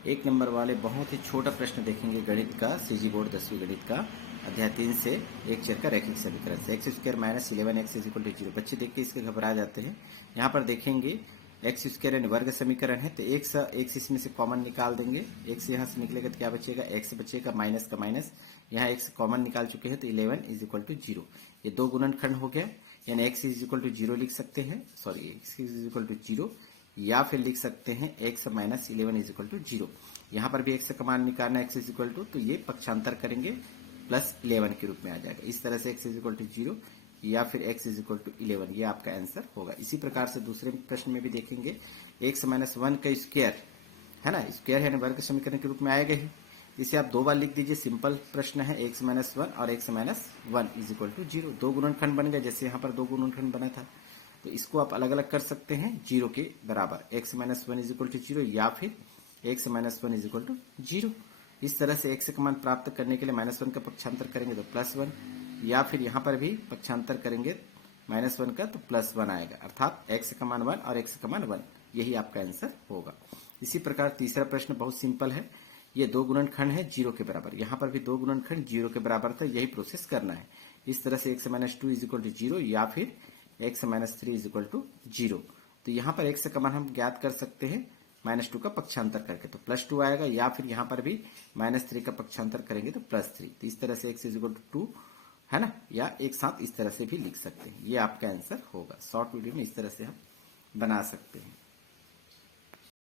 एक नंबर वाले बहुत ही छोटा प्रश्न देखेंगे गणित का, सीजी बोर्ड 10वीं गणित का, अध्याय 3 से एक चर का रैखिक समीकरण से। X square minus 11x is equal to 0। बच्चे देख के इसके घबरा जाते हैं। यहाँ पर देखेंगे एक्स स्क्वायर यानी वर्ग समीकरण है, तो एक इसमें से कॉमन निकाल देंगे। एक्स यहाँ से निकलेगा तो क्या बचेगा, एक्स बचेगा, माइनस का माइनस, यहाँ एक्स कॉमन निकाल चुके हैं तो 11 इज इक्वल टू 0। ये दो गुणनखंड हो गया, यानी एक्स इज इक्वल टू 0 लिख सकते हैं, sorry x is equal to 0, या फिर लिख सकते हैं x minus 11 is equal to 0। यहाँ पर भी एक्स का मान निकालना, एक्स इज इक्वल टू, तो ये पक्षांतर करेंगे प्लस 11 के रूप में आ जाएगा। इस तरह से एक्स इज इक्वल टू 0 या फिर एक्स इज इक्वल टू 11, ये आपका आंसर होगा। इसी प्रकार से दूसरे प्रश्न में भी देखेंगे, एक्स माइनस 1 का स्क्वायर है ना, स्क्वायर है वर्ग समीकरण के रूप में आएगा ही, इसे आप दो बार लिख दीजिए। सिंपल प्रश्न है, एक्स माइनस 1 और x minus 1 is equal to 0। दो गुणनखंड बन गए, जैसे यहाँ पर दो गुणनखंड बना था, तो इसको आप अलग अलग कर सकते हैं 0 के बराबर, x minus 1 is equal to 0 या फिर x minus 1 is equal to 0। इस तरह से एक्स का मान प्राप्त करने के लिए माइनस 1 का पक्षांतर करेंगे तो प्लस 1, या फिर यहाँ पर भी पक्षांतर करेंगे माइनस 1 का तो प्लस 1 आएगा, अर्थात एक्स का मान 1 और एक्स का मान 1, यही आपका आंसर होगा। इसी प्रकार तीसरा प्रश्न बहुत सिंपल है, ये दो गुणनखंड है 0 के बराबर, यहाँ पर भी दो गुणनखंड 0 के बराबर था, यही प्रोसेस करना है। इस तरह से x minus 2 is equal to 0 या फिर x minus 3 is equal to 0। तो यहाँ पर एक्स का मान हम ज्ञात कर सकते हैं -2 का पक्षांतर करके, तो +2 आएगा, या फिर यहाँ पर भी -3 का पक्षांतर करेंगे तो +3। तो इस तरह से एक्स इज इक्वल टू 2 है ना, या एक साथ इस तरह से भी लिख सकते हैं, ये आपका आंसर होगा। शॉर्ट वीडियो में इस तरह से हम बना सकते हैं।